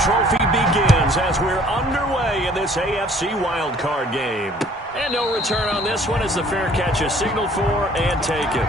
trophy begins as we're underway in this AFC wildcard game. And no return on this one as the fair catch is signaled for and taken.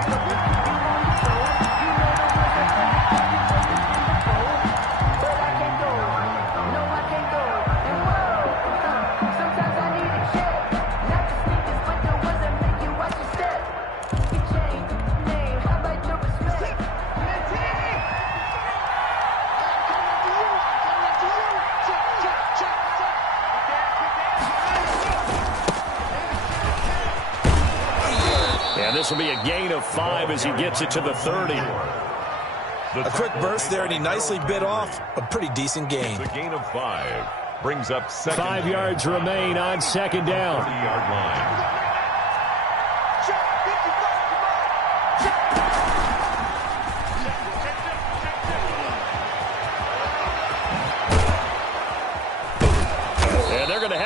This will be a gain of 5 as he gets it to the 30. A quick burst there, and he nicely bit off a pretty decent gain. The gain of 5 brings up second. 5 yards remain on second down. 30-yard line.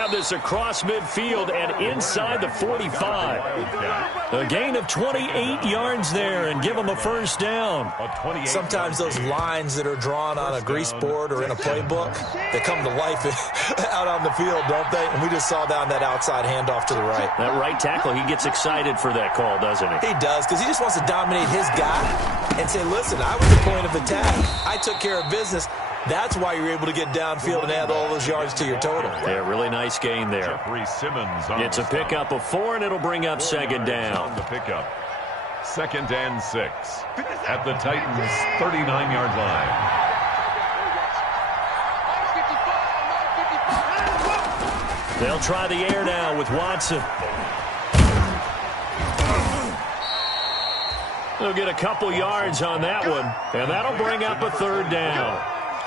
This across midfield and inside the 45. A gain of 28 yards there and give him a first down. Sometimes those lines that are drawn on a grease board or in a playbook, they come to life out on the field, don't they? And we just saw down that outside handoff to the right. That right tackle, he gets excited for that call, doesn't he? He does, because he just wants to dominate his guy and say, listen, I was the point of attack. I took care of business. That's why you're able to get downfield and add all those yards to your total. Yeah, really nice gain there. It's a pickup of 4, and it'll bring up second down. The pickup. 2nd and 6 at the Titans' 39-yard line. They'll try the air now with Watson. They'll get a couple yards on that one, and that'll bring up a 3rd down.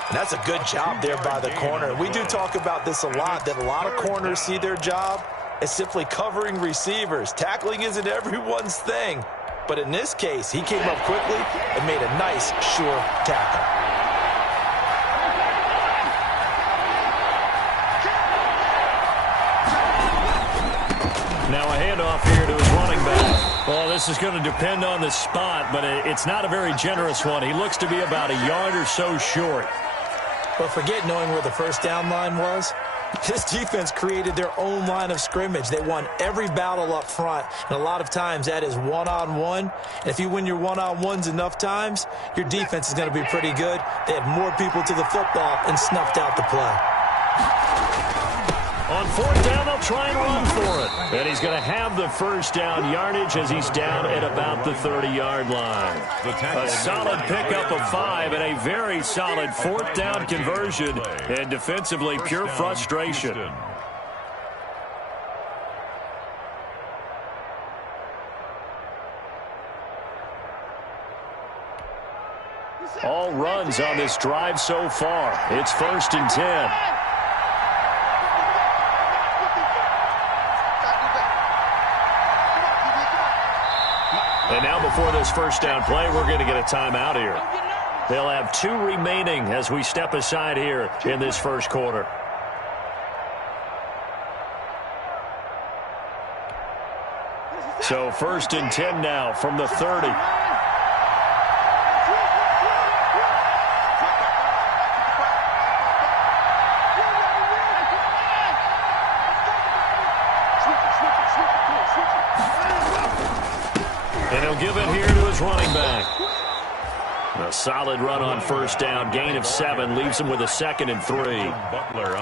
And that's a good job there by the corner. We do talk about this a lot, that a lot of corners see their job as simply covering receivers. Tackling isn't everyone's thing. But in this case, he came up quickly and made a nice, sure tackle. Now a handoff here to his running back. Well, this is going to depend on the spot, but it's not a very generous one. He looks to be about a yard or so short. But forget knowing where the first down line was. This defense created their own line of scrimmage. They won every battle up front, and a lot of times that is one-on-one. And if you win your one-on-ones enough times, your defense is going to be pretty good. They had more people to the football and snuffed out the play. On 4th down, they'll try and run for it. And he's going to have the first down yardage as he's down at about the 30-yard line. A solid pickup of 5 and a very solid 4th down conversion. And defensively, pure frustration. All runs on this drive so far. It's 1st and 10. And now before this first down play, we're going to get a timeout here. They'll have 2 remaining as we step aside here in this first quarter. So 1st and 10 now from the 30. And he'll give it here to his running back. A solid run on 1st down. Gain of 7 leaves him with a 2nd and 3.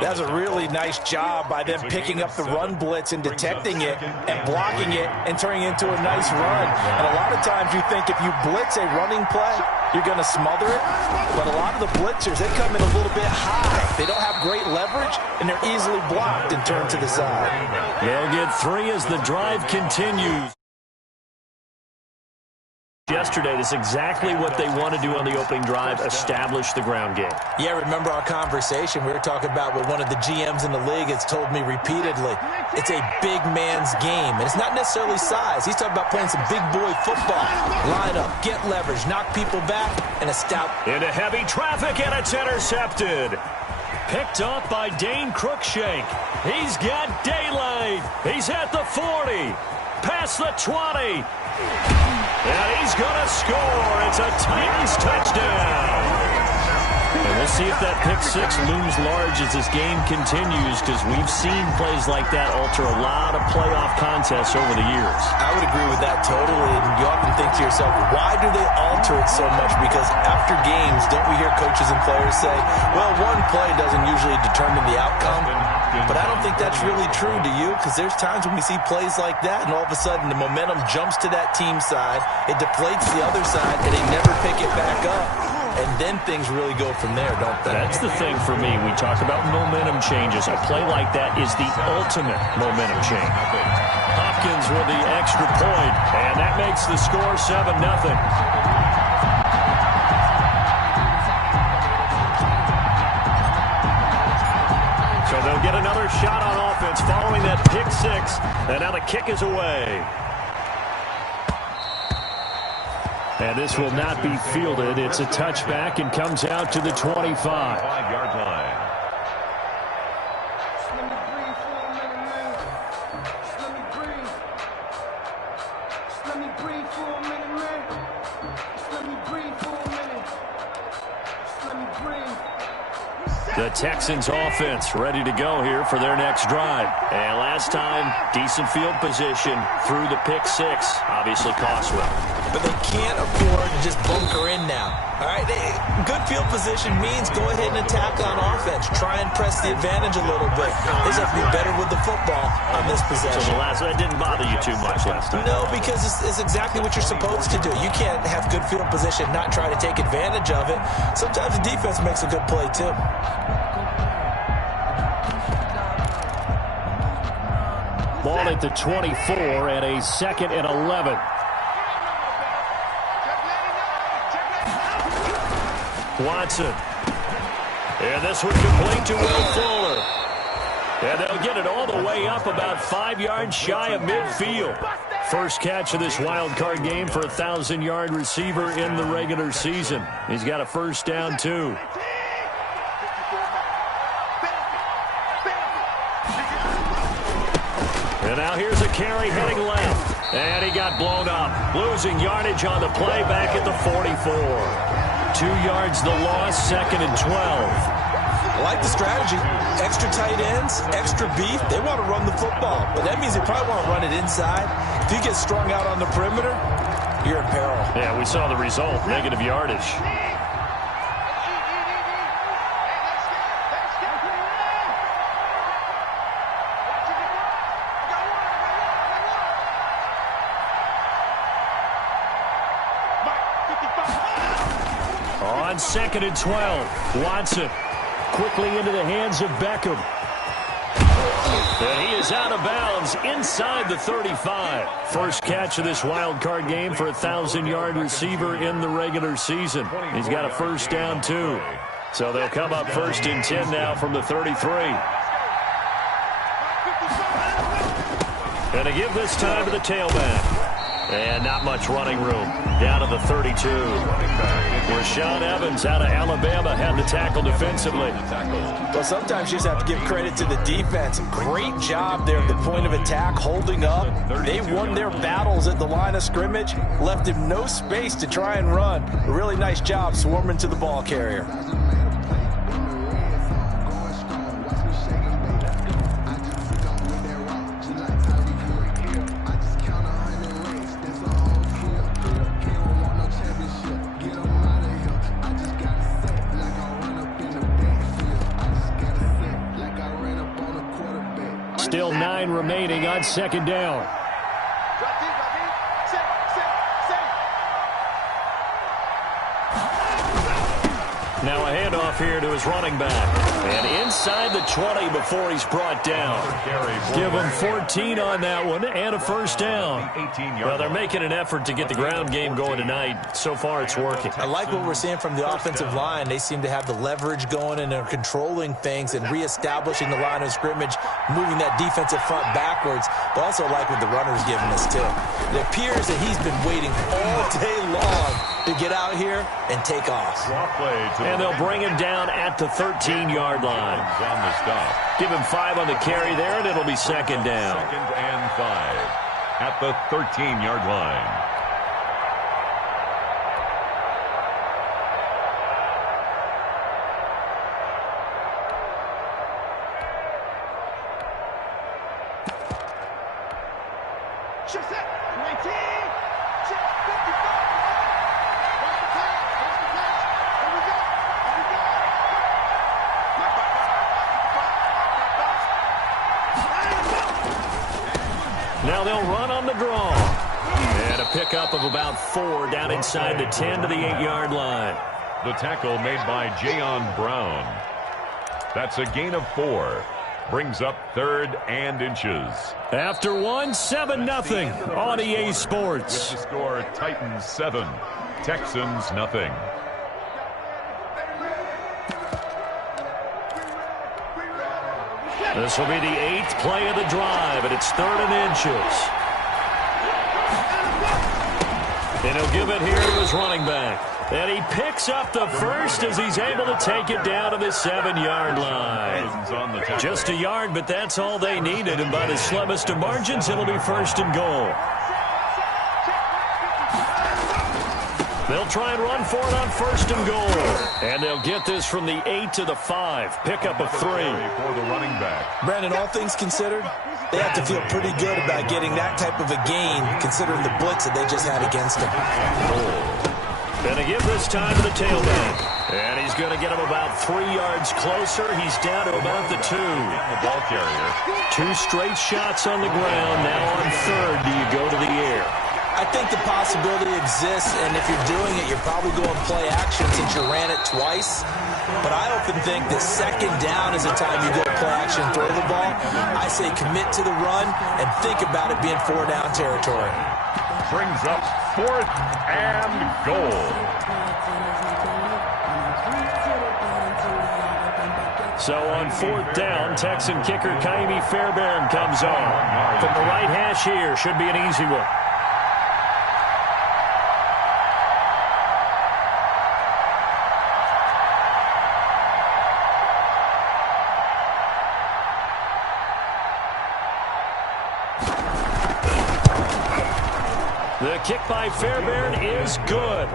That's a really nice job by them picking up the run blitz and detecting it and blocking it and turning it into a nice run. And a lot of times you think if you blitz a running play, you're going to smother it. But a lot of the blitzers, they come in a little bit high. They don't have great leverage, and they're easily blocked and turned to the side. They'll get 3 as the drive continues. Yesterday, that's exactly what they want to do on the opening drive, establish the ground game. Yeah, remember our conversation we were talking about with one of the GMs in the league has told me repeatedly, it's a big man's game. And it's not necessarily size. He's talking about playing some big boy football. Line up, get leverage, knock people back, and a stout. Into heavy traffic, and it's intercepted. Picked up by Dane Cruikshank. He's got daylight. He's at the 40. Past the 20. And he's going to score. It's a Titans touchdown. And we'll see if that pick six looms large as this game continues, because we've seen plays like that alter a lot of playoff contests over the years. I would agree with that totally. And you often think to yourself, why do they alter it so much? Because after games, don't we hear coaches and players say, well, one play doesn't usually determine the outcome. But I don't think that's really true, do you? Because there's times when we see plays like that, and all of a sudden the momentum jumps to that team side, it deflates the other side, and they never pick it back up. And then things really go from there, don't they? That's the thing for me. We talk about momentum changes. A play like that is the ultimate momentum change. Hopkins with the extra point, and that makes the score 7-0. So they'll get another shot on offense following that pick six, and now the kick is away. And this will not be fielded. It's a touchback and comes out to the 25. 5-yard line. The Texans offense ready to go here for their next drive. And last time, decent field position through the pick six. Obviously costly. But they can't afford to just bunker in now. All right, good field position means go ahead and attack on offense. Try and press the advantage a little bit. They just have to be better with the football on this possession. So that didn't bother you too much last time? No, because it's exactly what you're supposed to do. You can't have good field position, not try to take advantage of it. Sometimes the defense makes a good play, too. Ball at the 24 and a 2nd and 11. Watson. And this one complete to Will Fuller. And they'll get it all the way up about 5 yards shy of midfield. First catch of this wild card game for a 1,000-yard receiver in the regular season. He's got a first down, too. And now here's a carry heading left. And he got blown up. Losing yardage on the play back at the 44. 2 yards the loss, 2nd and 12. I like the strategy. Extra tight ends, extra beef. They want to run the football. But that means they probably want to run it inside. If you get strung out on the perimeter, you're in peril. Yeah, we saw the result. Negative yardage. On 2nd and 12, Watson quickly into the hands of Beckham. And he is out of bounds inside the 35. First catch of this wild card game for a 1,000-yard receiver in the regular season. He's got a first down, too. So they'll come up 1st and 10 now from the 33. And to give this time to the tailback. And not much running room. Down to the 32. Rashaan Evans out of Alabama had the tackle defensively. Well, sometimes you just have to give credit to the defense. Great job there at the point of attack, holding up. They won their battles at the line of scrimmage, left him no space to try and run. A really nice job swarming to the ball carrier. Still 9 remaining on 2nd down. Now a handoff here to his running back. And inside the 20 before he's brought down. Give him 14 on that one and a first down. Well, they're making an effort to get the ground game going tonight. So far, it's working. I like what we're seeing from the offensive line. They seem to have the leverage going, and they're controlling things and reestablishing the line of scrimmage, moving that defensive front backwards. But also like what the runner's giving us, too. It appears that he's been waiting all day long to get out here and take off. And they'll bring him down at the 13-yard line. Give him 5 on the carry there, and it'll be 2nd down. 2nd and 5 at the 13-yard line. Now they'll run on the draw. And a pickup of about 4 down inside the 10 to the 8-yard line. The tackle made by Jayon Brown. That's a gain of 4. Brings up 3rd and inches. After 7-0 on EA Sports. With the score, Titans 7, Texans nothing. This will be the 8th play of the drive, and it's 3rd and inches. And he'll give it here to his running back. And he picks up the first as he's able to take it down to the 7-yard line. Just a yard, but that's all they needed. And by the slimmest of margins, it'll be 1st and goal. They'll try and run for it on 1st and goal. And they'll get this from the 8 to the 5. Pickup of 3. For the running back. Brandon, all things considered, they have to feel pretty good about getting that type of a gain, considering the blitz that they just had against them. Going to give this time to the tailback. And he's going to get him about 3 yards closer. He's down to about the 2. The ball carrier. 2 straight shots on the ground. Now on 3rd, do you go to the air? I think the possibility exists, and if you're doing it, you're probably going play action since you ran it twice. But I often think that 2nd down is the time you go play action and throw the ball. I say commit to the run and think about it being 4-down territory. Brings up 4th and goal. So on 4th down, Texan kicker Kaimi Fairbairn comes on. From the right hash here, should be an easy one. The kick by Fairbairn is good.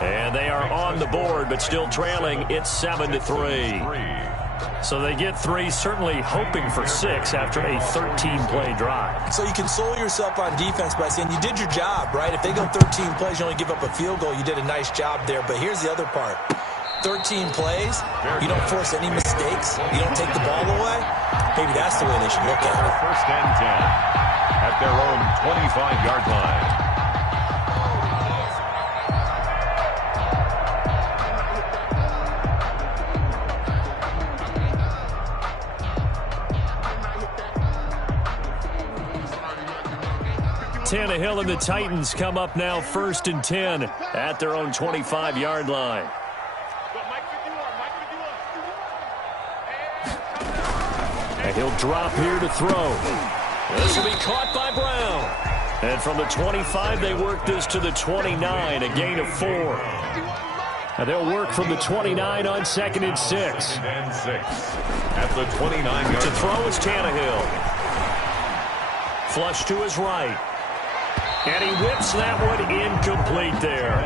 And they are on the board, but still trailing. It's 7-3. So they get 3, certainly hoping for 6 after a 13-play drive. So you console yourself on defense by saying you did your job, right? If they go 13 plays, you only give up a field goal, you did a nice job there. But here's the other part. 13 plays, you don't force any mistakes, you don't take the ball away. Maybe that's the way they should look at it. 1st and 10 at their own 25-yard line. Tannehill and the Titans come up now 1st and 10 at their own 25-yard line. And he'll drop here to throw. This will be caught by Brown. And from the 25, they work this to the 29, a gain of 4. And they'll work from the 29 on 2nd and 6. 2nd and 6 at the 29-yard line. To throw is Tannehill. Flush to his right. And he whips that one incomplete there.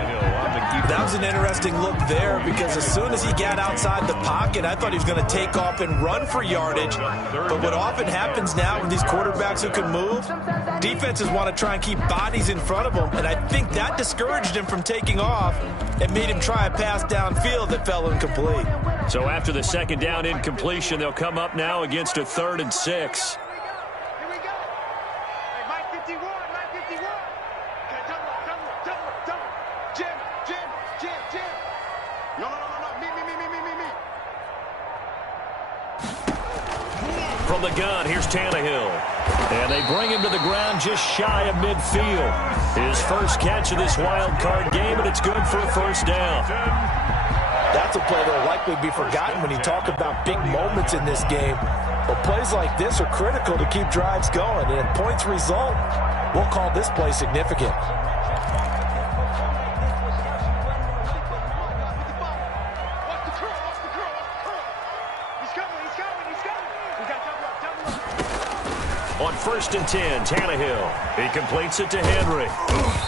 That was an interesting look there because as soon as he got outside the pocket, I thought he was going to take off and run for yardage. But what often happens now with these quarterbacks who can move, defenses want to try and keep bodies in front of them. And I think that discouraged him from taking off and made him try a pass downfield that fell incomplete. So after the 2nd down incompletion, they'll come up now against a 3rd and 6. From the gun, here's Tannehill. And they bring him to the ground just shy of midfield. His first catch of this wild card game, and it's good for a 1st down. That's a play that will likely be forgotten when you talk about big moments in this game. But plays like this are critical to keep drives going. And if points result, we'll call this play significant. On 1st and 10, Tannehill. He completes it to Henry.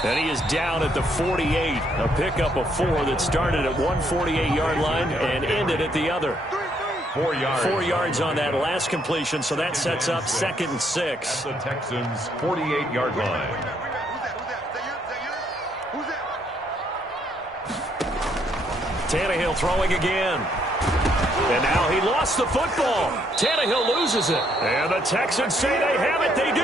And he is down at the 48. A pickup of 4 that started at one 48-yard line and ended at the other. 4 yards. 4 yards on that last completion, so that sets up 2nd and 6. At the Texans' 48-yard line. Tannehill throwing again. And now he lost the football. Tannehill loses it. And the Texans say they have it. They do.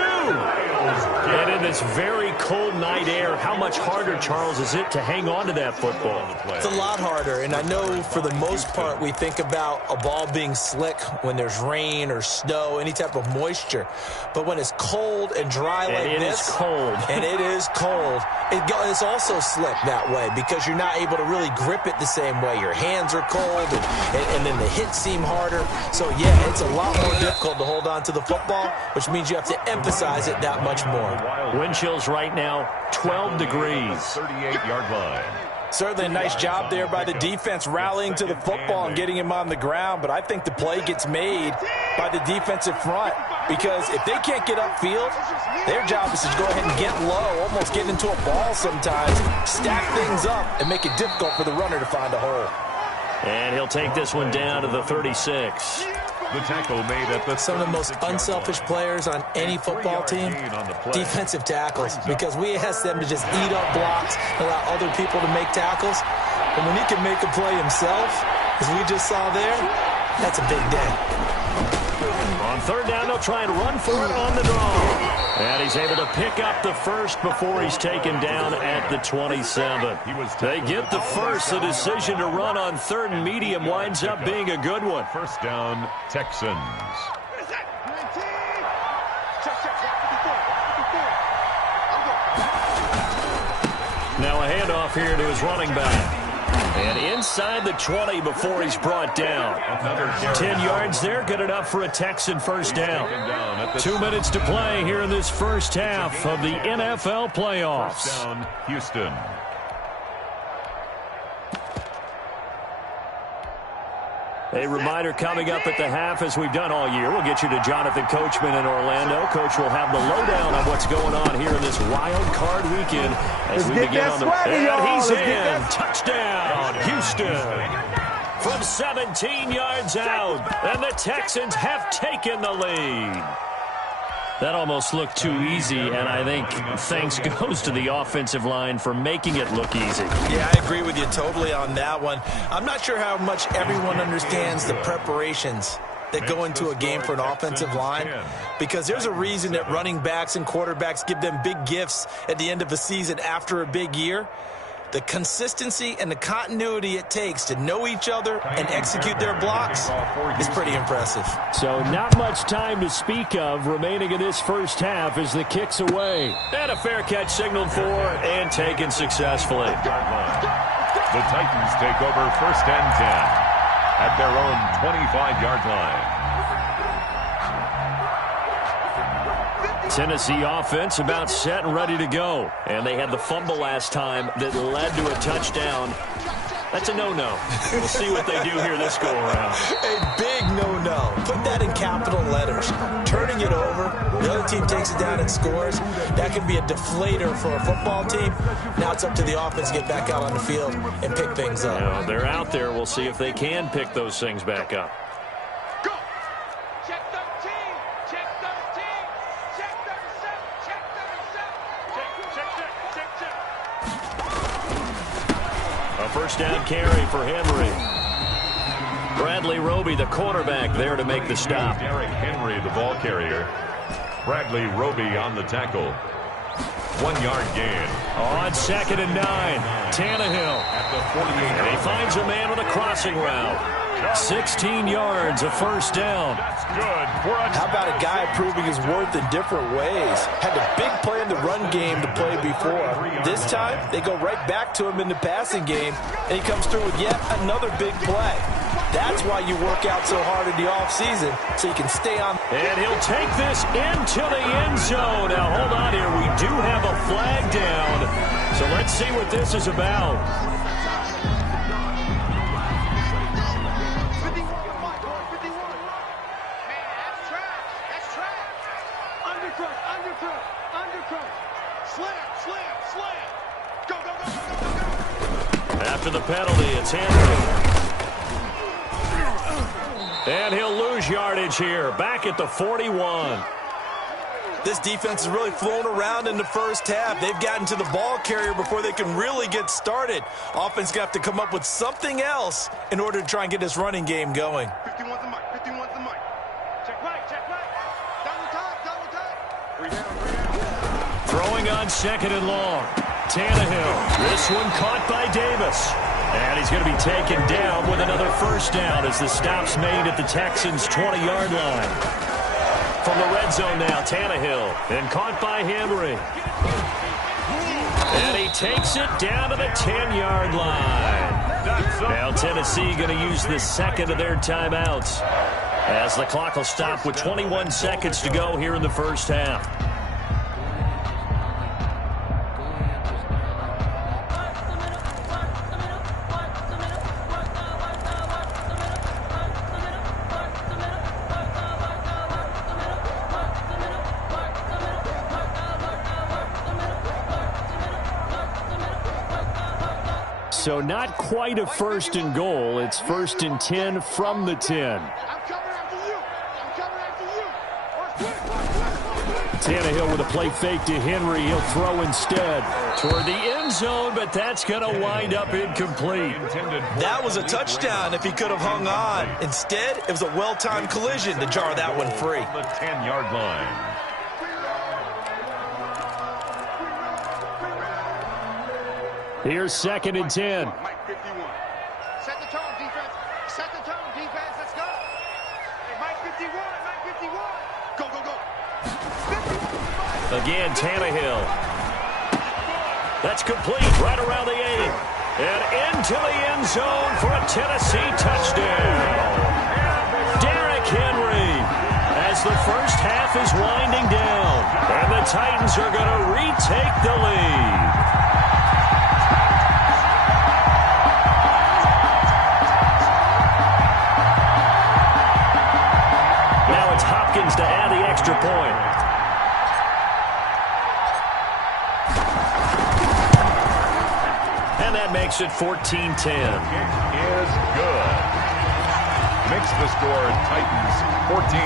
And in this very cold night air, how much harder, Charles, is it to hang on to that football? It's a lot harder, and I know for the most part we think about a ball being slick when there's rain or snow, any type of moisture. But when it's cold and dry like this, it is cold. And it is cold, it's also slick that way because you're not able to really grip it the same way. Your hands are cold, and then the hits seem harder. So, yeah, it's a lot more difficult to hold on to the football, which means you have to emphasize it that much more. Wind chills right now, 12 degrees. 38-yard line. Certainly a nice job there by the defense rallying to the football and getting him on the ground, but I think the play gets made by the defensive front because if they can't get upfield, their job is to go ahead and get low, almost get into a ball sometimes, stack things up, and make it difficult for the runner to find a hole. And he'll take this one down to the 36. The tackle made at the some of the most unselfish players on any football team, defensive tackles, because we ask them to just eat up blocks, allow other people to make tackles. And when he can make a play himself, as we just saw there, that's a big day. On 3rd down, they'll try and run for it on the draw. And he's able to pick up the first before he's taken down at the 27. They get the first. The decision to run on 3rd and medium winds up being a good one. 1st down, Texans. Now a handoff here to his running back. And inside the 20 before he's brought down. 10 yards there, good enough for a Texan first down. 2 minutes to play here in this first half of the NFL playoffs. First down, Houston. A reminder coming up at the half, as we've done all year. We'll get you to Jonathan Coachman in Orlando. Coach will have the lowdown on what's going on here in this wild card weekend as we begin on the... And he's in. Touchdown, Houston. From 17 yards out. And the Texans have taken the lead. That almost looked too easy, and I think thanks goes to the offensive line for making it look easy. Yeah, I agree with you totally on that one. I'm not sure how much everyone understands the preparations that go into a game for an offensive line, because there's a reason that running backs and quarterbacks give them big gifts at the end of a season after a big year. The consistency and the continuity it takes to know each other and execute their blocks is pretty impressive. So not much time to speak of remaining in this first half as the kick's away. And a fair catch signaled for and taken successfully. The Titans take over 1st and 10 at their own 25-yard line. Tennessee offense about set and ready to go. And they had the fumble last time that led to a touchdown. That's a no-no. We'll see what they do here this go-around. A big no-no. Put that in capital letters. Turning it over, the other team takes it down and scores. That can be a deflator for a football team. Now it's up to the offense to get back out on the field and pick things up. Now, they're out there. We'll see if they can pick those things back up. First down carry for Henry. Bradley Roby, the cornerback, there to make the stop. Derrick Henry, the ball carrier. Bradley Roby on the tackle. 1 yard gain. On 2nd and 9. Tannehill. At the 48. And he finds a man on a crossing route. 16 yards, a first down. That's good. How about a guy proving his worth in different ways? Had a big play in the run game to play before. This time, they go right back to him in the passing game, and he comes through with yet another big play. That's why you work out so hard in the offseason, so you can stay on. And he'll take this into the end zone. Now, hold on here. We do have a flag down, so let's see what this is about. After the penalty, it's Henry. And he'll lose yardage here, back at the 41. This defense is really flown around in the first half. They've gotten to the ball carrier before they can really get started. Offense got to come up with something else in order to try and get this running game going. 51's the mic. 51's the mic. Check right. Double time. Throwing on 2nd and long. Tannehill. This one caught by Davis. And he's going to be taken down with another first down as the stop's made at the Texans' 20-yard line. From the red zone now, Tannehill. And caught by Henry. And he takes it down to the 10-yard line. Now Tennessee going to use the second of their timeouts as the clock will stop with 21 seconds to go here in the first half. So not quite a 1st and goal. It's 1st and 10 from the 10. Tannehill with a play fake to Henry. He'll throw instead toward the end zone, but that's going to wind up incomplete. That was a touchdown if he could have hung on. Instead, it was a well-timed collision to jar that one free. The 10-yard line. Here's 2nd and 10. Mike 51. Set the tone, defense. Set the tone, defense. Let's go. Hey, Mike 51. Go. Again, Tannehill. That's complete right around the 8. And into the end zone for a Tennessee touchdown. Derrick Henry as the first half is winding down. And the Titans are going to retake the lead. To add the extra point. And that makes it 14-10. Is good. Makes the score Titans 14,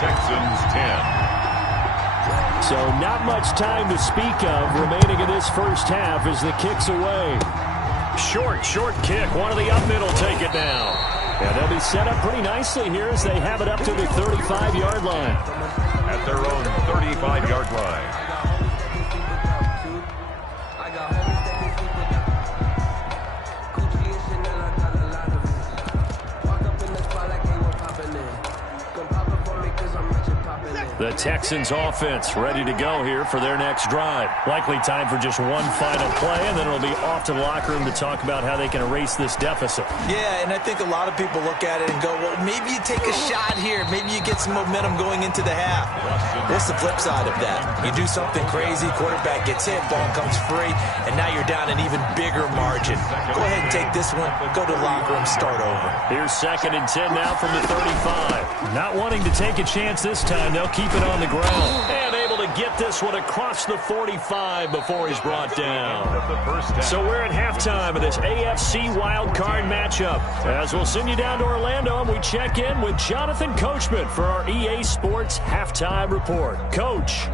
Texans 10. So not much time to speak of remaining in this first half as the kick's away. Short kick. One of the up middle take it now. And they'll be set up pretty nicely here as they have it up to the 35-yard line. At their own 35-yard line. The Texans offense ready to go here for their next drive. Likely time for just one final play, and then it'll be off to the locker room to talk about how they can erase this deficit. Yeah, and I think a lot of people look at it and go, well, maybe you take a shot here. Maybe you get some momentum going into the half. What's the flip side of that? You do something crazy, quarterback gets hit, ball comes free, and now you're down an even bigger margin. Go ahead and take this one, go to the locker room, start over. Here's 2nd and 10 now from the 35. Not wanting to take a chance this time, they'll keep it on the ground. And able to get this one across the 45 before he's brought down. So we're at halftime of this AFC wildcard matchup. As we'll send you down to Orlando and we check in with Jonathan Coachman for our EA Sports Halftime Report. Coach.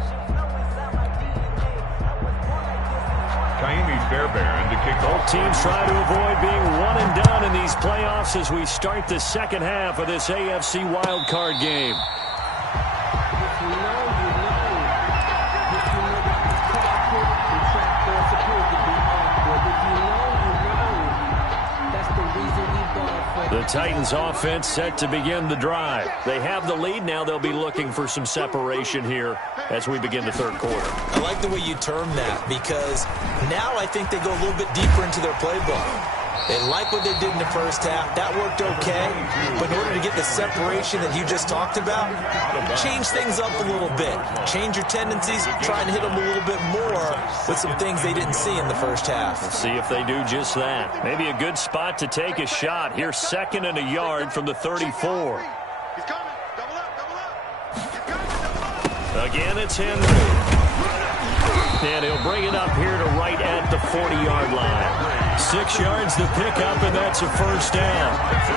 Kaimi Fairbairn to kick off. Both teams try to avoid being one and done in these playoffs as we start the second half of this AFC wildcard game. The Titans offense set to begin the drive. They have the lead. Now they'll be looking for some separation here as we begin the third quarter. I like the way you term that because now I think they go a little bit deeper into their playbook. They like what they did in the first half. That worked okay. But in order to get the separation that you just talked about, change things up a little bit. Change your tendencies. Try and hit them a little bit more with some things they didn't see in the first half. We'll see if they do just that. Maybe a good spot to take a shot. Here's 2nd and a yard from the 34. He's coming. Double up. He's coming. Double up. Again, it's Henry. And he'll bring it up here to right at the 40-yard line. 6 yards to pick up, and that's a first down.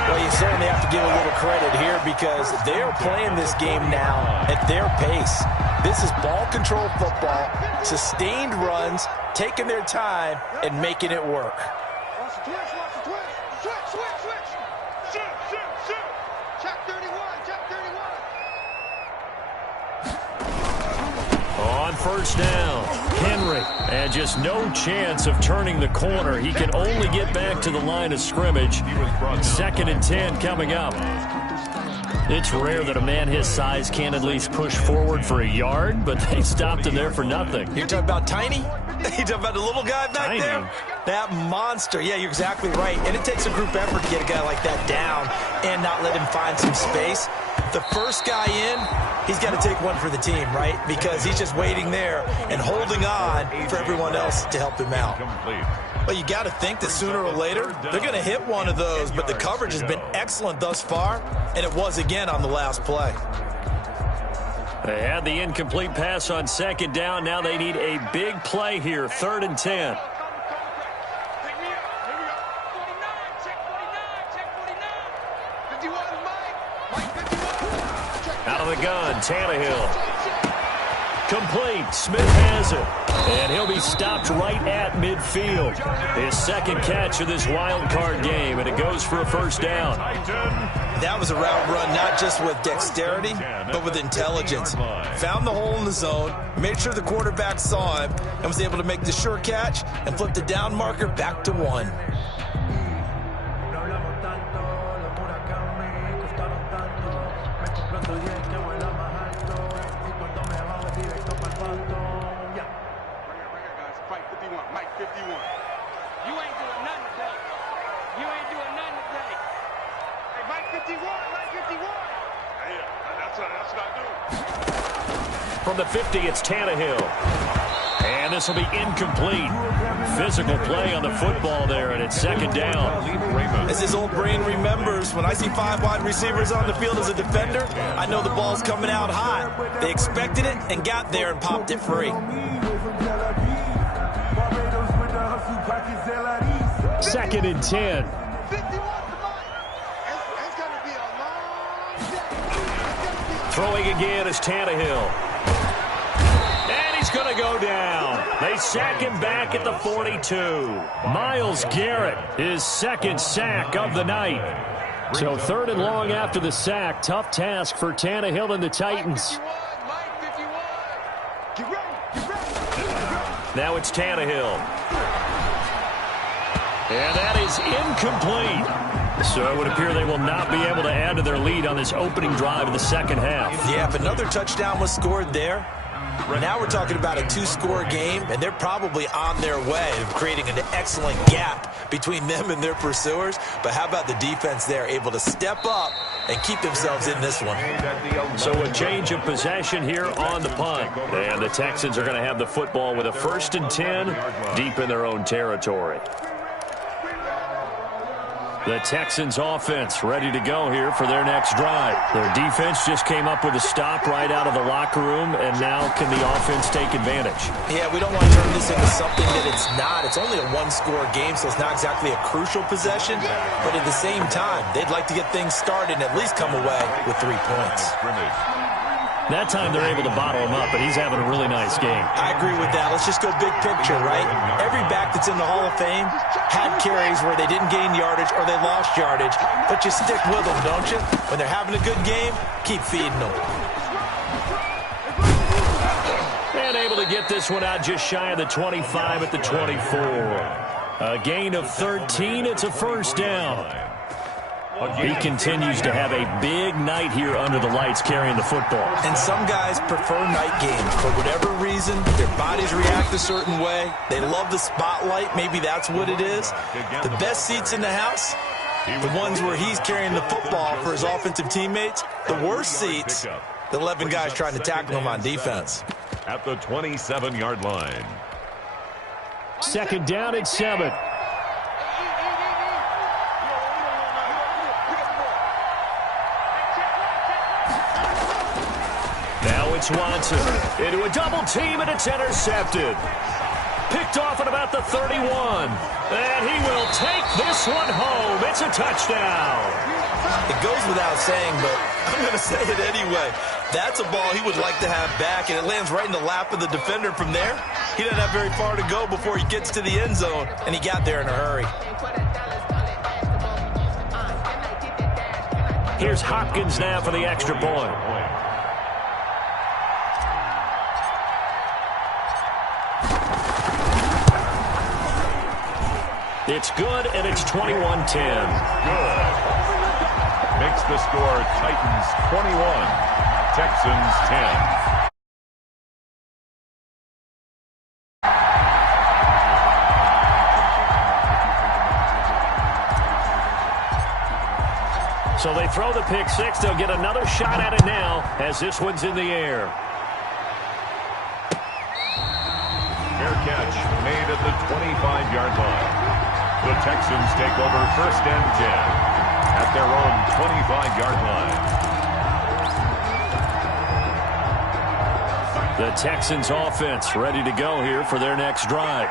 Well, you certainly have to give a little credit here because they're playing this game now at their pace. This is ball control football, sustained runs, taking their time, and making it work. On first down, Henry, and just no chance of turning the corner. He can only get back to the line of scrimmage. 2nd and 10 coming up. It's rare that a man his size can't at least push forward for a yard, but they stopped him there for nothing. You're talking about Tiny? You're talking about the little guy back there? That monster. Yeah, you're exactly right. And it takes a group effort to get a guy like that down and not let him find some space. The first guy in, he's got to take one for the team, right? Because he's just waiting there and holding on for everyone else to help him out. Well, you got to think that sooner or later, they're going to hit one of those, but the coverage has been excellent thus far, and it was again on the last play. They had the incomplete pass on 2nd down. Now they need a big play here, 3rd and 10. Out of the gun, Tannehill. Complete. Smith has it. And he'll be stopped right at midfield. His 2nd catch of this wild card game, and it goes for a first down. That was a route run not just with dexterity, but with intelligence. Found the hole in the zone, made sure the quarterback saw him, and was able to make the sure catch and flip the down marker back to 1. From the 50, it's Tannehill. And this will be incomplete. Physical play on the football there, and it's 2nd down. As his old brain remembers, when I see 5 wide receivers on the field as a defender, I know the ball's coming out hot. They expected it and got there and popped it free. 2nd and 10. Throwing again is Tannehill. And he's going to go down. They sack him back at the 42. Myles Garrett, his 2nd sack of the night. So 3rd and long after the sack. Tough task for Tannehill and the Titans. Now it's Tannehill. And that is incomplete. So it would appear they will not be able to add to their lead on this opening drive of the 2nd half. Yeah, if another touchdown was scored there, now we're talking about a 2-score game, and they're probably on their way of creating an excellent gap between them and their pursuers. But how about the defense there, able to step up and keep themselves in this one? So a change of possession here on the punt. And the Texans are going to have the football with a 1st and 10 deep in their own territory. The Texans offense ready to go here for their next drive. Their defense just came up with a stop right out of the locker room, and now can the offense take advantage? Yeah, we don't want to turn this into something that it's not. It's only a 1-score game, so it's not exactly a crucial possession. But at the same time, they'd like to get things started and at least come away with 3 points. That time they're able to bottle him up, but he's having a really nice game. I agree with that. Let's just go big picture, right? Every back that's in the Hall of Fame had carries where they didn't gain yardage or they lost yardage, but you stick with them, don't you? When they're having a good game, keep feeding them. And able to get this one out just shy of the 25 at the 24. A gain of 13. It's a first down. He continues to have a big night here under the lights carrying the football. And some guys prefer night games. For whatever reason, their bodies react a certain way. They love the spotlight. Maybe that's what it is. The best seats in the house, the ones where he's carrying the football for his offensive teammates. The worst seats, the 11 guys trying to tackle him on defense. At the 27-yard line. 2nd down and 7. Now it's Watson into a double team, and it's intercepted. Picked off at about the 31. And he will take this one home. It's a touchdown. It goes without saying, but I'm going to say it anyway. That's a ball he would like to have back, and it lands right in the lap of the defender. From there, he doesn't have very far to go before he gets to the end zone, and he got there in a hurry. Here's Hopkins now for the extra point. It's good, and it's 21-10. Good. Makes the score Titans 21, Texans 10. So they throw the pick six. They'll get another shot at it now as this one's in the air. Fair catch made at the 25-yard line. The Texans take over 1st and 10 at their own 25-yard line. The Texans offense ready to go here for their next drive.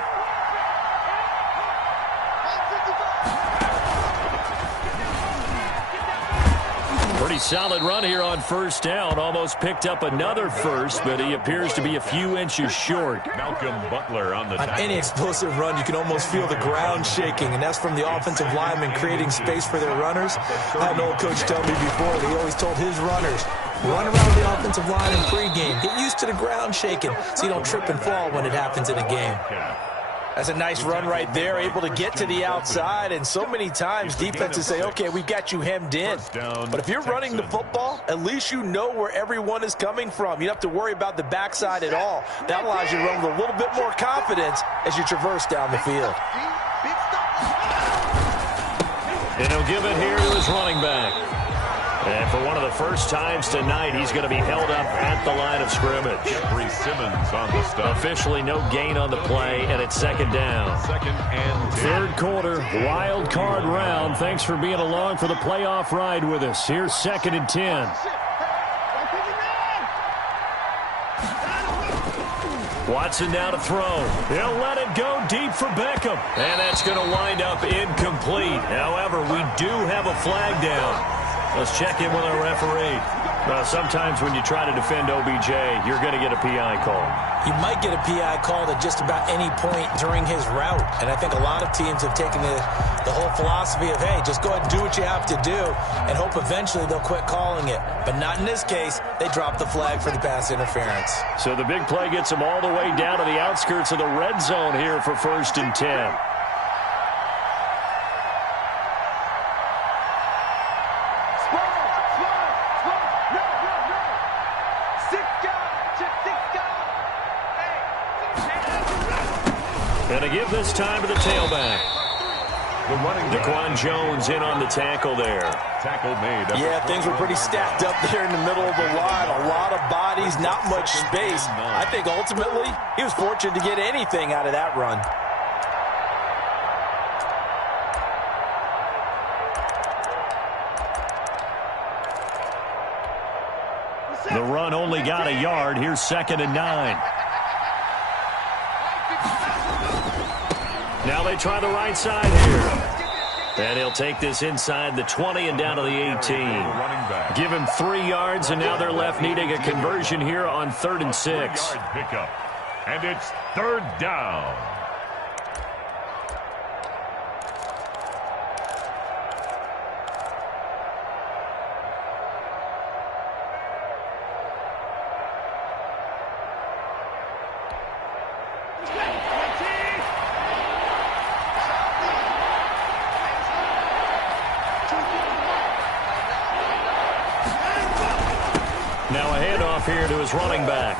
Pretty solid run here on 1st down. Almost picked up another first, but he appears to be a few inches short. Malcolm Butler on the On any explosive run, you can almost feel the ground shaking, and that's from the offensive linemen creating space for their runners. I had an old coach tell me before that he always told his runners, run around the offensive line in pregame. Get used to the ground shaking so you don't trip and fall when it happens in a game. That's a nice run right there, able to get to the outside, and so many times defenses say, okay, we've got you hemmed in. But if you're running the football, at least you know where everyone is coming from. You don't have to worry about the backside at all. That allows you to run with a little bit more confidence as you traverse down the field. And he'll give it here to his running back. And for one of the first times tonight, he's going to be held up at the line of scrimmage. Jeffrey Simmons on the stuff. Officially no gain on the play, and it's 2nd down. 2nd and 10. 3rd quarter, wild card round. Thanks for being along for the playoff ride with us. Here's 2nd and 10. Watson now to throw. He'll let it go deep for Beckham. And that's going to wind up incomplete. However, we do have a flag down. Let's check in with our referee. Sometimes when you try to defend OBJ, you're going to get a PI call. You might get a PI call at just about any point during his route. And I think a lot of teams have taken the whole philosophy of, hey, just go ahead and do what you have to do and hope eventually they'll quit calling it. But not in this case. They dropped the flag for the pass interference. So the big play gets them all the way down to the outskirts of the red zone here for 1st and 10. And to give this time to the tailback. The running Daquan Jones in on the tackle there. Tackle made. Yeah, things were pretty stacked up there in the middle of the line. A lot of bodies, not much space. I think ultimately he was fortunate to get anything out of that run. The run only got a yard. Here's 2nd and 9. Now they try the right side here. And he'll take this inside the 20 and down to the 18. Give him 3 yards, and now they're left needing a conversion here on 3rd and 6. Pickup. And it's 3rd down. Now a handoff here to his running back.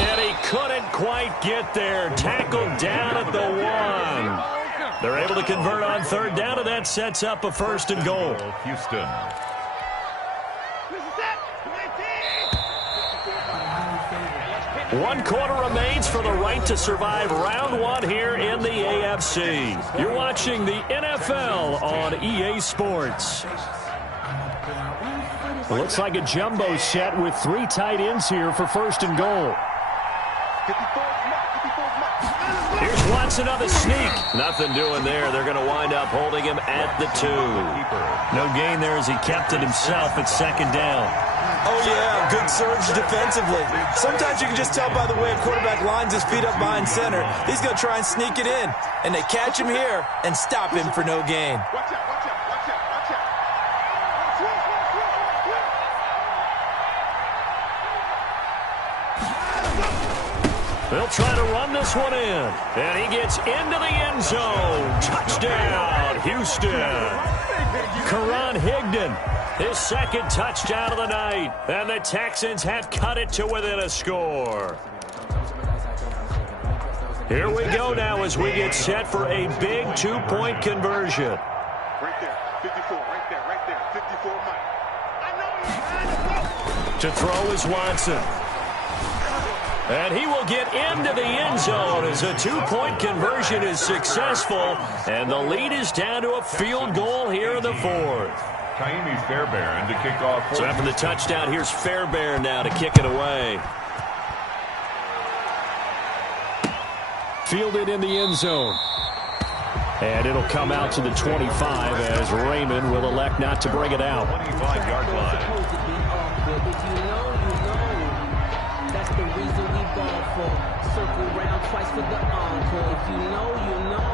And he couldn't quite get there. Tackled down at the 1. They're able to convert on 3rd down, and that sets up a 1st and goal. Houston. One quarter remains for the right to survive round 1 here in the AFC. You're watching the NFL on EA Sports. Well, looks like a jumbo set with 3 tight ends here for 1st and goal. 54. Here's Watson on the sneak. Nothing doing there. They're going to wind up holding him at the 2. No gain there as he kept it himself at second down. Oh, yeah, good surge defensively. Sometimes you can just tell by the way a quarterback lines his feet up behind center. He's going to try and sneak it in. And they catch him here and stop him for no gain. Watch out, watch out, watch out, watch out. They'll try to run this one in. And he gets into the end zone. Touchdown, Houston. Karan Higdon, his second touchdown of the night. And the Texans have cut it to within a score. Here we go now as we get set for a big 2-point conversion. Right there, 54, right there, 54, Mike. I know To throw is Watson. And he will get into the end zone as a 2-point conversion is successful. And the lead is down to a field goal here in the 4th. Kaimi Fairbairn to kick off. So after the touchdown, here's Fairbairn now to kick it away. Fielded in the end zone. And it'll come out to the 25 as Raymond will elect not to bring it out. 25-yard line. That's the reason we ball for. Circle round twice for the encore. If you know, you know.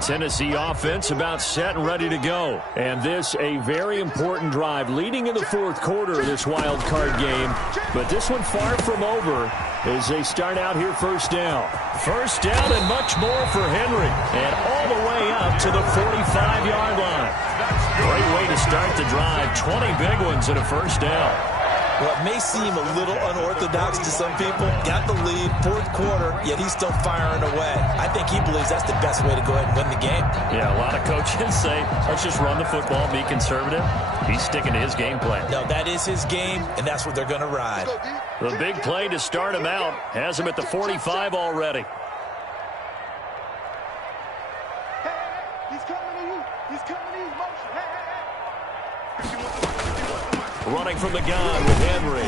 Tennessee offense about set and ready to go. And this a very important drive leading in the 4th quarter of this wild card game. But this one far from over as they start out here first down. First down and much more for Henry. And all the way up to the 45-yard line. Great way to start the drive. 20 big ones in a first down. Well, it may seem a little unorthodox to some people. Got the lead, 4th quarter, yet he's still firing away. I think he believes that's the best way to go ahead and win the game. Yeah, a lot of coaches say, let's just run the football, be conservative. He's sticking to his game plan. No, that is his game, and that's what they're going to ride. The big play to start him out has him at the 45 already. He's coming to you. He's coming to you. Motion. Hey. Running from the gun with Henry.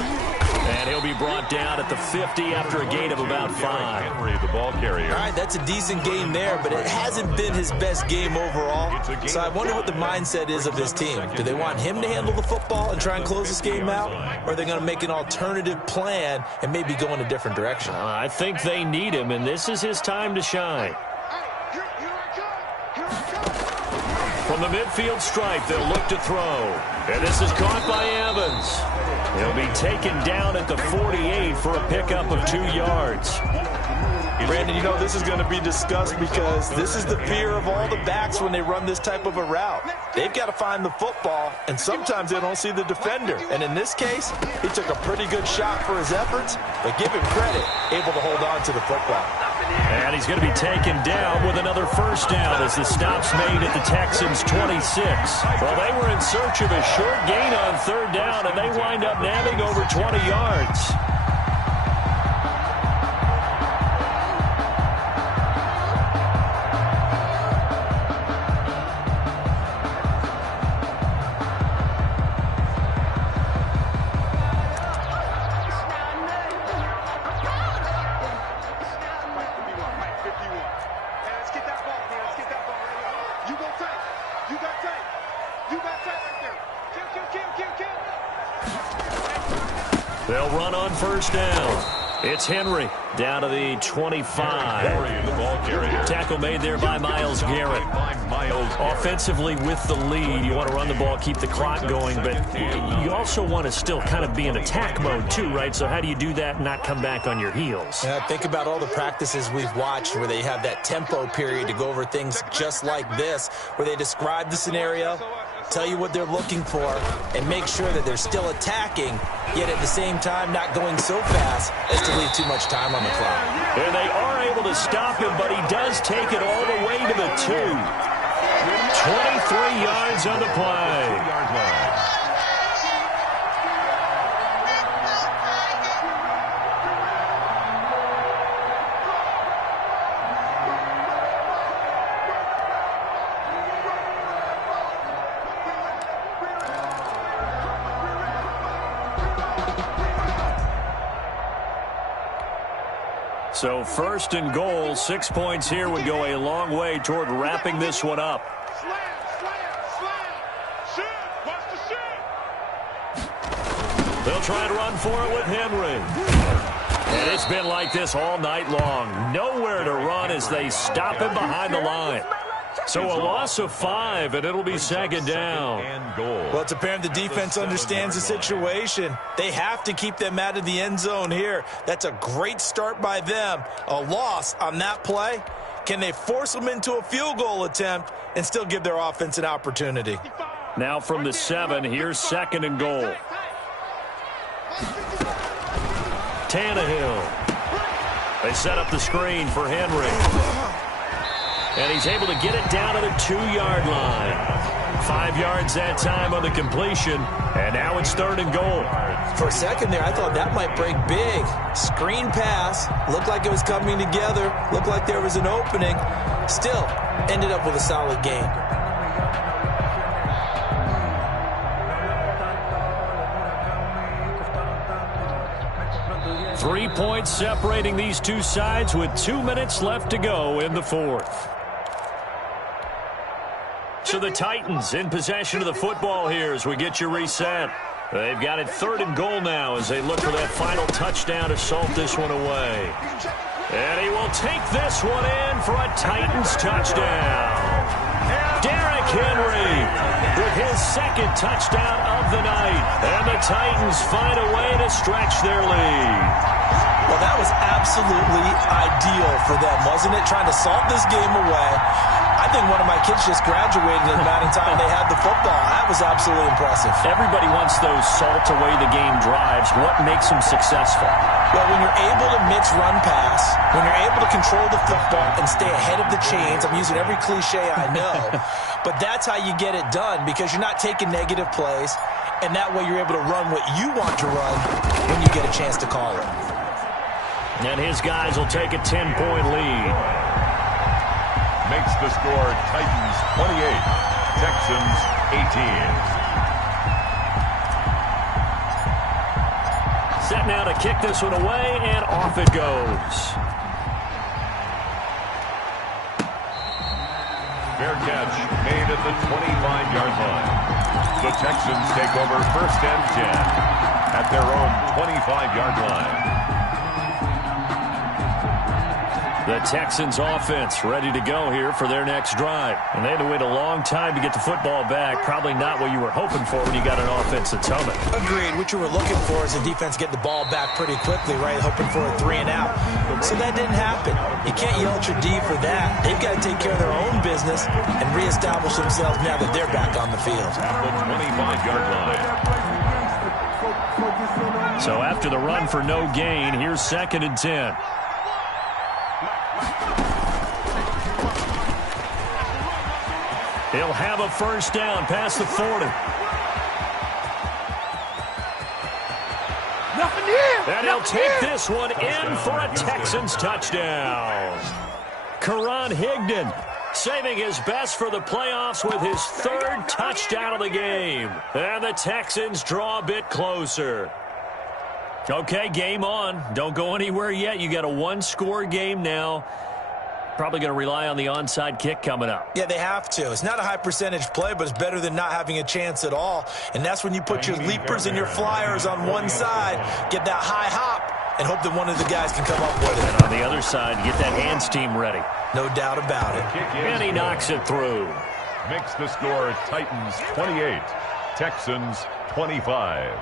And he'll be brought down at the 50 after a gain of about 5. Henry, the ball carrier. All right, that's a decent game there, but it hasn't been his best game overall. So I wonder what the mindset is of his team. Do they want him to handle the football and try and close this game out? Or are they going to make an alternative plan and maybe go in a different direction? I think they need him, and this is his time to shine. From the midfield stripe, they'll look to throw. And this is caught by Evans. He'll be taken down at the 48 for a pickup of 2 yards. Brandon, you know this is going to be discussed because this is the fear of all the backs when they run this type of a route. They've got to find the football, and sometimes they don't see the defender. And in this case, he took a pretty good shot for his efforts, but give him credit, able to hold on to the football. And he's going to be taken down with another first down as the stop's made at the Texans' 26. Well, they were in search of a short gain on 3rd down, and they wind up nabbing over 20 yards. They'll run on first down. It's Henry down to the 25. Henry, the ball carrier. Tackle made there by Myles Garrett. Offensively with the lead, you want to run the ball, keep the clock going, but you also want to still kind of be in attack mode too, right? So how do you do that and not come back on your heels? Yeah, think about all the practices we've watched where they have that tempo period to go over things just like this, where they describe the scenario, tell you what they're looking for, and make sure that they're still attacking, yet at the same time not going so fast as to leave too much time on the clock. And they are able to stop him, but he does take it all the way to the 2. 23 yards on the play. So first and goal, 6 points here would go a long way toward wrapping this one up. They'll try and run for it with Henry. And it's been like this all night long. Nowhere to run as they stop him behind the line. So a loss of 5, and it'll be second down. Well, it's apparent the defense understands the situation. They have to keep them out of the end zone here. That's a great start by them. A loss on that play. Can they force them into a field goal attempt and still give their offense an opportunity? Now from the 7, here's second and goal. Tannehill. They set up the screen for Henry. And he's able to get it down to the 2-yard line. 5 yards that time on the completion. And now it's third and goal. For a second there, I thought that might break big. Screen pass. Looked like it was coming together. Looked like there was an opening. Still, ended up with a solid game. Three points separating these two sides with 2 minutes left to go in the fourth. So the Titans in possession of the football here as we get you reset. They've got it third and goal now as they look for that final touchdown to salt this one away. And he will take this one in for a Titans touchdown. Derrick Henry with his second touchdown of the night. And the Titans find a way to stretch their lead. Well, that was absolutely ideal for them, wasn't it? Trying to salt this game away. I think one of my kids just graduated in the amount of time they had the football. That was absolutely impressive. Everybody wants those salt away the game drives. What makes them successful? Well, when you're able to mix run-pass, when you're able to control the football and stay ahead of the chains, I'm using every cliche I know, but that's how you get it done because you're not taking negative plays, and that way you're able to run what you want to run when you get a chance to call it. And his guys will take a 10-point lead. Makes the score Titans 28, Texans 18. Set now to kick this one away, and off it goes. Fair catch made at the 25-yard line. The Texans take over first and 10 at their own 25-yard line. The Texans offense ready to go here for their next drive. And they had to wait a long time to get the football back. Probably not what you were hoping for when you got an offense that's humming. Agreed. What you were looking for is the defense get the ball back pretty quickly, right? Hoping for a 3-and-out. So that didn't happen. You can't yell at your D for that. They've got to take care of their own business and reestablish themselves now that they're back on the field. The 25-yard line. So after the run for no gain, here's second and 10. He'll have a first down past the 40. And he'll take this one in for a Texans touchdown. Karan Higdon saving his best for the playoffs with his third touchdown of the game. And the Texans draw a bit closer. Okay, game on. Don't go anywhere yet. You got a one-score game now. Probably going to rely on the onside kick coming up. Yeah, they have to. It's not a high percentage play, but it's better than not having a chance at all. And that's when you put your leapers and your flyers on one side, get that high hop, and hope that one of the guys can come up with it. And on the other side, get that hands team ready. No doubt about it. And he knocks it through. Makes the score Titans 28, Texans 25.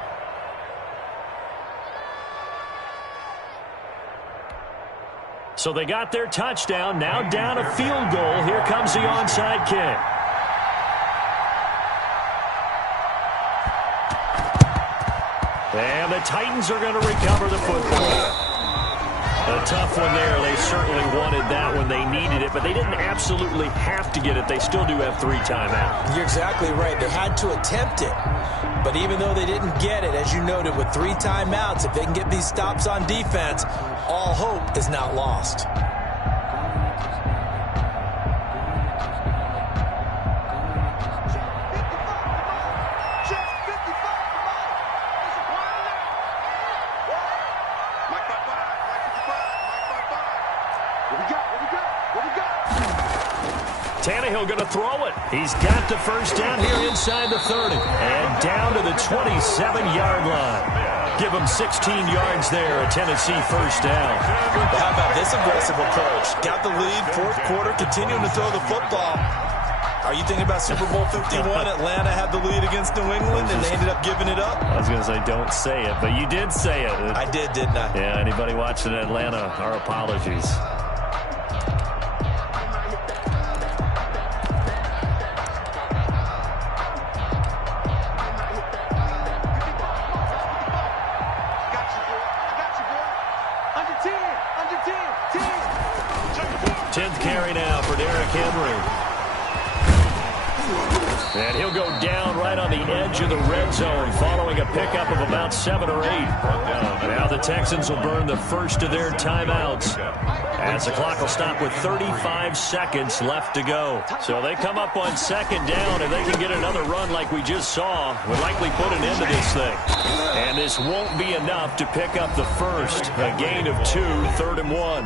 So they got their touchdown. Now down a field goal. Here comes the onside kick. And the Titans are going to recover the football. A tough one there. They certainly wanted that when they needed it, but they didn't absolutely have to get it. They still do have 3 timeouts. You're exactly right. They had to attempt it. But even though they didn't get it, as you noted, with 3 timeouts, if they can get these stops on defense, all hope is not lost. Tannehill going to throw it. He's got the first down here inside the 30. And down to the 27-yard line. Give him 16 yards there, a Tennessee first down. Well, how about this aggressive approach? Got the lead, fourth quarter, continuing to throw the football. Are you thinking about Super Bowl 51? Atlanta had the lead against New England, and they ended up giving it up? I was going to say, don't say it, but you did say it. I did, didn't I? Yeah, anybody watching Atlanta, our apologies. And he'll go down right on the edge of the red zone following a pickup of about 7 or 8. Now the Texans will burn the first of their timeouts as the clock will stop with 35 seconds left to go. So they come up on second down, and they can get another run like we just saw. Would likely put an end to this thing. And this won't be enough to pick up the first. A gain of 2, 3rd and 1.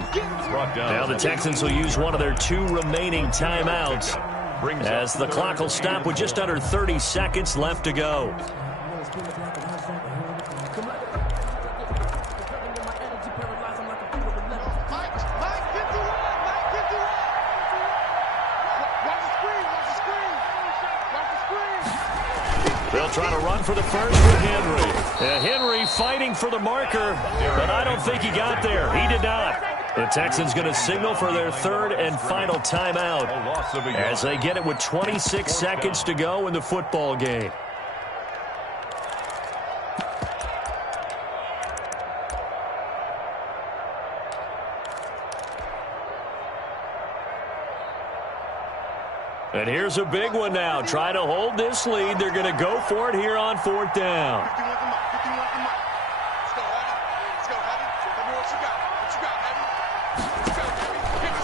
Now the Texans will use one of their 2 remaining timeouts as the clock will stop with just under 30 seconds left to go. They'll try to run for the first with Henry. Henry fighting for the marker, but I don't think he got there. He did not. The Texans going to signal for their 3rd and final timeout as they get it with 26 seconds to go in the football game. And here's a big one now. Try to hold this lead. They're going to go for it here on 4th down.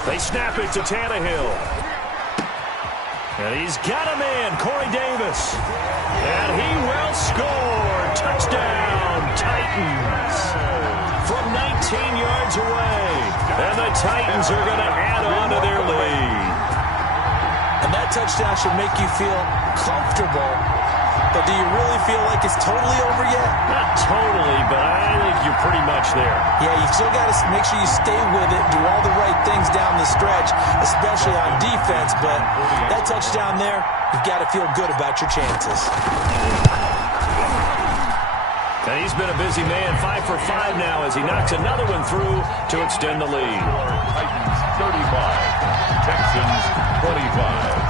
They snap it to Tannehill. And he's got a man, Corey Davis. And he will score. Touchdown, Titans. From 19 yards away. And the Titans are going to add on to their lead. And that touchdown should make you feel comfortable. But do you really feel like it's totally over yet? Not totally, but I think you're pretty much there. Yeah, you still got to make sure you stay with it, do all the right things down the stretch, especially on defense. But that touchdown there, you've got to feel good about your chances. And he's been a busy man, 5 for 5 now as he knocks another one through to extend the lead. Titans 35, Texans 25.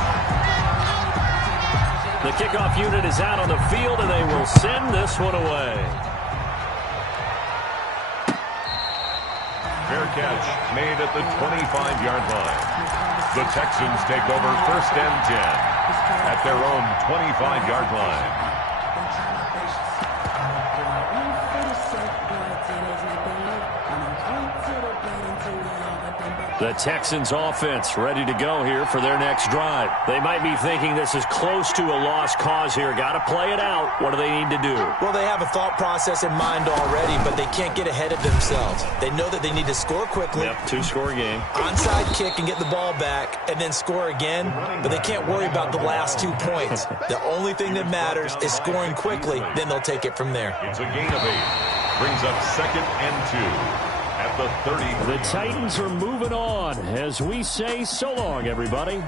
The kickoff unit is out on the field, and they will send this one away. Fair catch made at the 25-yard line. The Texans take over 1st and 10 at their own 25-yard line. The Texans offense ready to go here for their next drive. They might be thinking this is close to a lost cause here. Got to play it out. What do they need to do? Well, they have a thought process in mind already, but they can't get ahead of themselves. They know that they need to score quickly. Yep, 2-score game. Onside kick and get the ball back and then score again, but they can't worry about the last 2 points. The only thing that matters is scoring quickly, then they'll take it from there. It's a gain of 8. Brings up 2nd and 2. At the 30. The Titans are moving on as we say so long, everybody.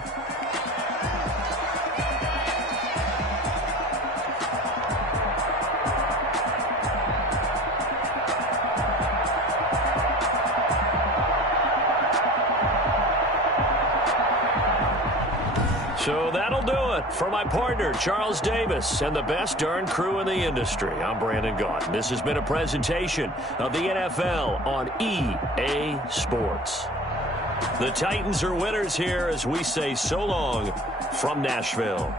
So that'll do it for my partner, Charles Davis, and the best darn crew in the industry. I'm Brandon Gaudin. This has been a presentation of the NFL on EA Sports. The Titans are winners here as we say so long from Nashville.